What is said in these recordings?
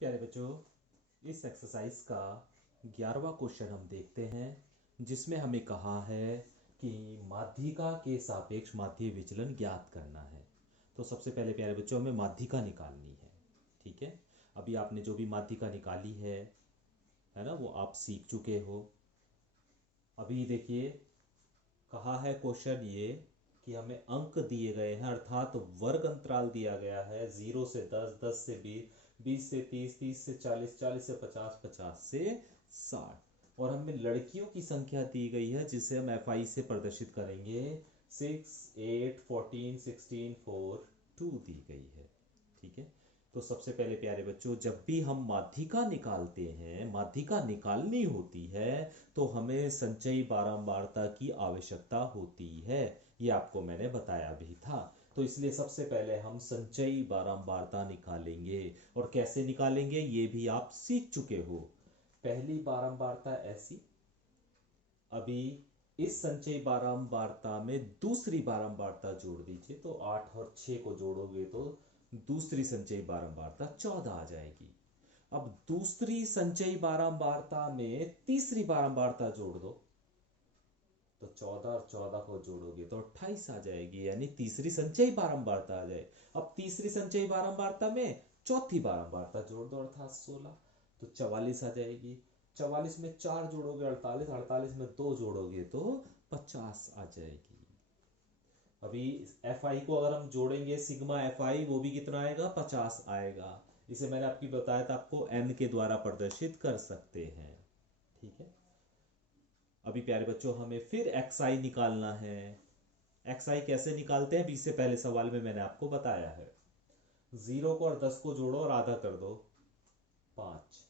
प्यारे बच्चों, इस एक्सरसाइज का 11वां क्वेश्चन हम देखते हैं, जिसमें हमें कहा है कि माध्यिका के सापेक्ष माध्य विचलन ज्ञात करना है। तो सबसे पहले प्यारे बच्चों हमें माध्यिका निकालनी है। ठीक है, अभी आपने जो भी माध्यिका निकाली है ना, वो आप सीख चुके हो। अभी देखिए, कहा है क्वेश्चन ये कि हमें अंक दिए गए हैं, अर्थात वर्ग अंतराल दिया गया है 0 से 10, 10 से 20, 20 से 30, 30 से 40, 40 से 50, 50 से 60, और हमें लड़कियों की संख्या दी गई है जिसे हम एफ आई से प्रदर्शित करेंगे। 6, 8, 14, 16, 4, 2 दी गई है। ठीक है, तो सबसे पहले प्यारे बच्चों, जब भी हम माध्यिका निकालते हैं, माध्यिका निकालनी होती है, तो हमें संचयी बारंबारता की आवश्यकता होती है। ये आपको मैंने बताया भी था। तो इसलिए सबसे पहले हम संचयी बारंबारता निकालेंगे, और कैसे निकालेंगे ये भी आप सीख चुके हो। पहली बारंबारता ऐसी, अभी इस संचयी बारंबारता में दूसरी बारंबारता जोड़ दीजिए, तो 8 और 6 को जोड़ोगे तो दूसरी संचयी बारंबारता 14 आ जाएगी। अब दूसरी संचयी बारंबारता में तीसरी बारंबारता जोड़ दो, तो 14 और 14 को जोड़ोगे तो 28 आ जाएगी, यानी तीसरी संचयी बारंबारता आ जाए। अब तीसरी संचयी बारंबारता में चौथी बारंबारता जोड़ दो, अर्थात 16, तो 44 आ जाएगी। 44 में 4 जोड़ोगे 48, 48 में 2 जोड़ोगे तो 50 आ जाएगी। अभी एफ आई को अगर हम जोड़ेंगे, सिग्मा एफ आई, वो भी कितना आएगा? 50 आएगा। इसे मैंने आपकी बताया था, आपको एन के द्वारा प्रदर्शित कर सकते हैं। ठीक है, अभी प्यारे बच्चों हमें फिर एक्स आई निकालना है। एक्स आई कैसे निकालते हैं, इससे पहले सवाल में मैंने आपको बताया है। 0 को और 10 को जोड़ो और आधा कर दो, 5।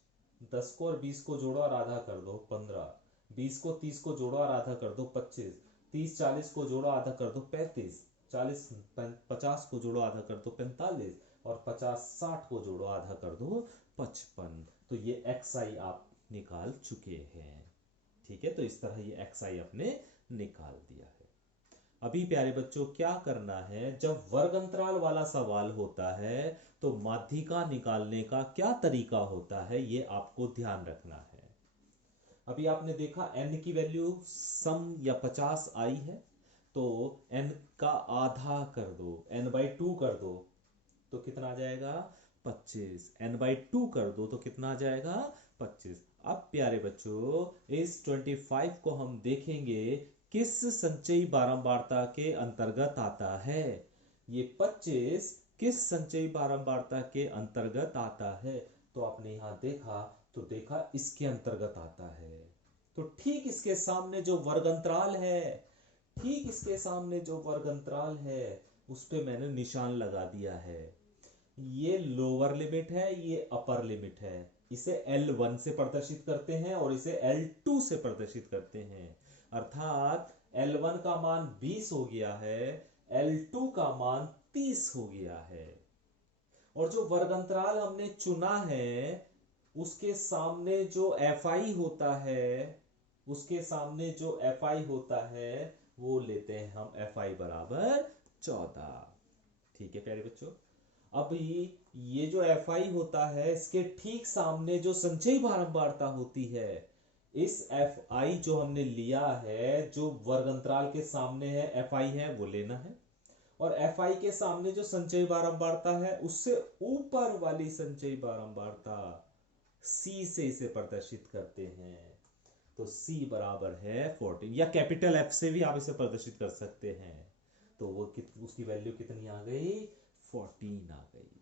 10 को और 20 को जोड़ो और आधा कर दो, 15। 20 को 30 को जोड़ो और आधा कर दो, 25। 30 40 को जोड़ो आधा कर दो, 35। 40 50 को जोड़ो आधा कर दो, 45। और 50 60 को जोड़ो आधा कर दो, 55। तो ये एक्स आई आप निकाल चुके हैं। ठीक है, तो इस तरह ये एक्स आई आपने निकाल दिया है। अभी प्यारे बच्चों क्या करना है, जब वर्ग अंतराल वाला सवाल होता है तो माध्यिका निकालने का क्या तरीका होता है, ये आपको ध्यान रखना है। अभी आपने देखा n की वैल्यू सम या 50 आई है, तो n का आधा कर दो, n/2 कर दो, तो कितना आ जाएगा? 25। n/2 कर दो तो कितना आ जाएगा? 25। अब प्यारे बच्चों, इस 25 को हम देखेंगे किस संचयी बारंबारता के अंतर्गत आता है। ये 25 किस संचयी बारंबारता के अंतर्गत आता है? तो आपने यहां देखा, तो देखा इसके अंतर्गत आता है। तो ठीक इसके सामने जो वर्ग अंतराल है, ठीक इसके सामने जो वर्ग अंतराल है, उस पे मैंने निशान लगा दिया है। ये लोअर लिमिट है, ये अपर लिमिट है। इसे L1 से प्रदर्शित करते हैं और इसे L2 से प्रदर्शित करते हैं। अर्थात L1 का मान 20 हो गया है, L2 का मान 30 हो गया है। और जो वर्ग अंतराल हमने चुना है, उसके सामने जो Fi होता है, उसके सामने जो Fi होता है, वो लेते हैं हम Fi बराबर 14। ठीक है प्यारे बच्चों, अभी ये जो एफ आई होता है, इसके ठीक सामने जो संचयी बारंबारता होती है, इस एफ आई जो हमने लिया है, जो वर्ग अंतराल के सामने है एफ आई है, वो लेना है। और एफ आई के सामने जो संचयी बारंबारता है, उससे ऊपर वाली संचयी बारंबारता सी से इसे प्रदर्शित करते हैं। तो C बराबर है 14, या कैपिटल F से भी आप इसे प्रदर्शित कर सकते हैं। तो वो उसकी वैल्यू कितनी आ गई? 14 आ गई।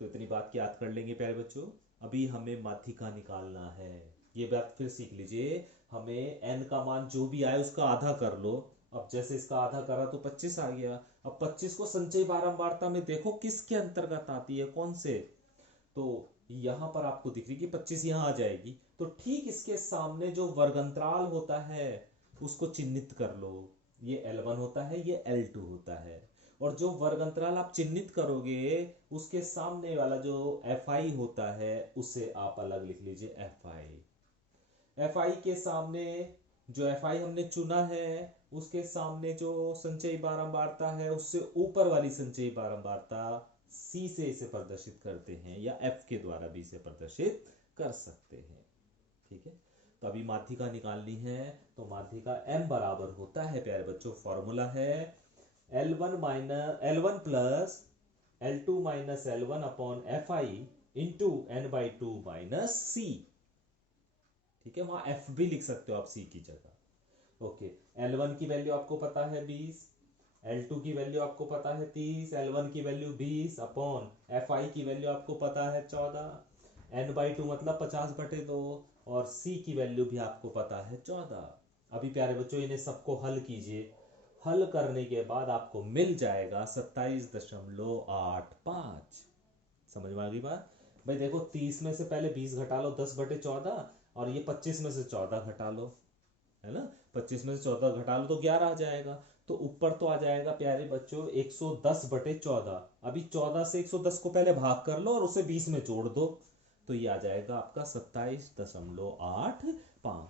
तो इतनी बात याद कर लेंगे प्यारे बच्चों। अभी हमें माध्यिका निकालना है, ये बात फिर सीख लीजिए। हमें n का मान जो भी आए उसका आधा कर लो। अब जैसे इसका आधा करा तो 25 आ गया। अब 25 को संचयी बारंबारता में देखो किसके अंतर्गत आती है, कौन से? तो यहां पर आपको दिख रही कि 25 यहां आ जाएगी। तो ठीक इसके सामने जो वर्गंतराल होता है, उसको चिन्हित कर लो। ये L1 होता है, ये L2 होता है। और जो वर्गंतराल आप चिन्हित करोगे, उसके सामने वाला जो Fi होता है, उसे आप अलग लिख लीजिए Fi के सामने जो Fi हमने चुना है, उसके सामने जो संचयी बारंबारता है, उससे ऊपर वाली संचयी बारंबारता C से इसे प्रदर्शित करते हैं या F के द्वारा भी इसे प्रदर्शित कर सकते हैं। ठीक है, तो अभी माध्यिका निकालनी है, तो माध्यिका m बराबर होता है प्यारे बच्चों, फॉर्मूला है L1 plus L2 minus L1 upon Fi into n/2 minus C। ठीक है, वहां F भी लिख सकते हो आप C की जगह। ओके, L1 की वैल्यू आपको पता है 20, L2 की वैल्यू आपको पता है 30, L1 की वैल्यू 20 अपॉन Fi की वैल्यू आपको पता है 14, n/2 मतलब 50/2 और C की वैल्यू भी आपको पता है 14। अभी प्यारे बच्चों इन्हें सबको हल कीजिए, हल करने के बाद आपको मिल जाएगा 27.85। समझ में आ गई बात? भाई देखो 30 में से पहले 20 घटा लो 10/14 और ये 25 में से 14 घटा लो, है ना, 25 में से 14 घटा लो तो 11 आ जाएगा। तो ऊपर तो आ जाएगा प्यारे बच्चों 110/14। अभी 14 से 110 को पहले भाग कर लो और उसे 20 में जोड़ दो, तो ये आ जाएगा आपका 27.85।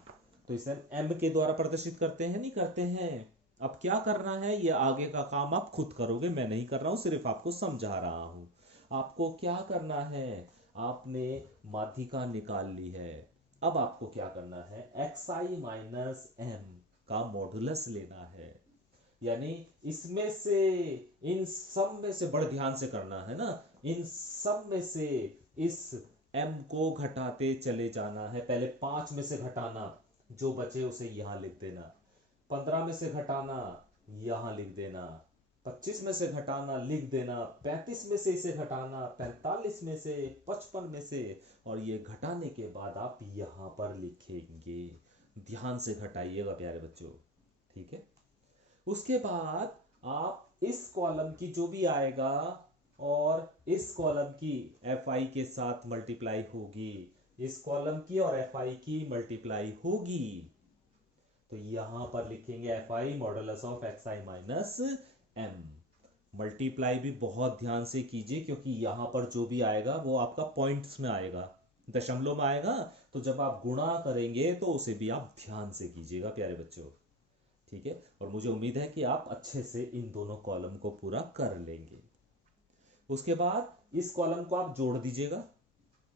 तो इसे m के द्वारा प्रदर्शित करते हैं, नहीं करते हैं? अब क्या करना है, ये आगे का काम आप खुद करोगे, मैं नहीं कर रहा हूं, सिर्फ आपको समझा रहा हूं। आपको क्या करना है, आपने माध्यिका निकाल ली है, अब आपको क्या करना है, xi माइनस m का मॉडुलस लेना है। यानी इसमें से, इन सब में से, बड़े ध्यान से करना है ना, इन सब में से इस m को घटाते चले जाना है। पहले 5 में से घटाना, जो बचे उसे यहां लिख देना, 15 में से घटाना यहां लिख देना, 25 में से घटाना लिख देना, 35 में से इसे घटाना, 45 में से, 55 में से, और ये घटाने के बाद आप यहां पर लिखेंगे। ध्यान से घटाइएगा प्यारे बच्चों। ठीक है, उसके बाद आप इस कॉलम की जो भी आएगा और इस कॉलम की Fi के साथ मल्टीप्लाई होगी, इस कॉलम की और Fi की मल्टीप्लाई होगी, तो यहां पर लिखेंगे Fi modulus of xi minus m। Multiply भी बहुत ध्यान से कीजिए, क्योंकि यहां पर जो भी आएगा वो आपका पॉइंट्स में आएगा, दशमलव में आएगा, तो जब आप गुणा करेंगे तो उसे भी आप ध्यान से कीजिएगा प्यारे बच्चों। ठीक है, और मुझे उम्मीद है कि आप अच्छे से इन दोनों कॉलम को पूरा कर लेंगे। उसके बाद इस कॉलम को आप जोड़ दीजिएगा,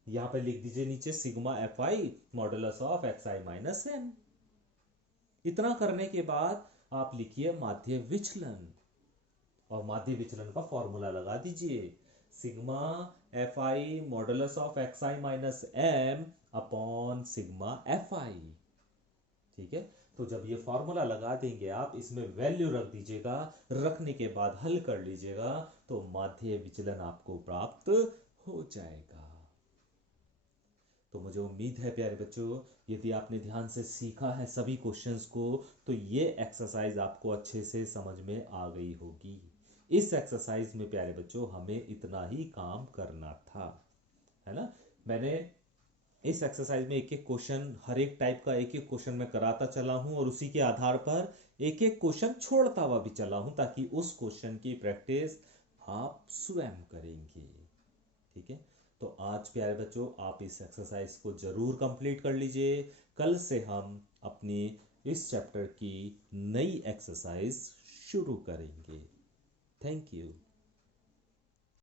यहां पे लिख दीजिए नीचे sigma Fi modulus of xi minus m। इतना करने के बाद आप लिखिए माध्य विचलन, और माध्य विचलन का फॉर्मूला लगा दीजिए, sigma Fi modulus of xi minus m upon sigma Fi। ठीक है, तो जब ये फॉर्मूला लगा देंगे आप, इसमें वैल्यू रख दीजिएगा, रखने के बाद हल कर लीजिएगा, तो माध्य विचलन आपको प्राप्त हो जाएगा। तो मुझे उम्मीद है प्यारे बच्चों, यदि आपने ध्यान से सीखा है सभी क्वेश्चंस को, तो ये एक्सरसाइज आपको अच्छे से समझ में आ गई होगी। इस एक्सरसाइज में प्यारे बच्चों हमें इतना ही काम करना था, है ना। मैंने इस एक्सरसाइज में एक एक क्वेश्चन, हर एक टाइप का एक एक क्वेश्चन मैं कराता चला हूं, और उसी के आधार पर एक एक क्वेश्चन छोड़ता हुआ भी चला हूं, ताकि उस क्वेश्चन की प्रैक्टिस आप स्वयं करेंगे। ठीक है, तो आज प्यारे बच्चों आप इस एक्सरसाइज को जरूर कंप्लीट कर लीजिए। कल से हम अपनी इस चैप्टर की नई एक्सरसाइज शुरू करेंगे। Thank you.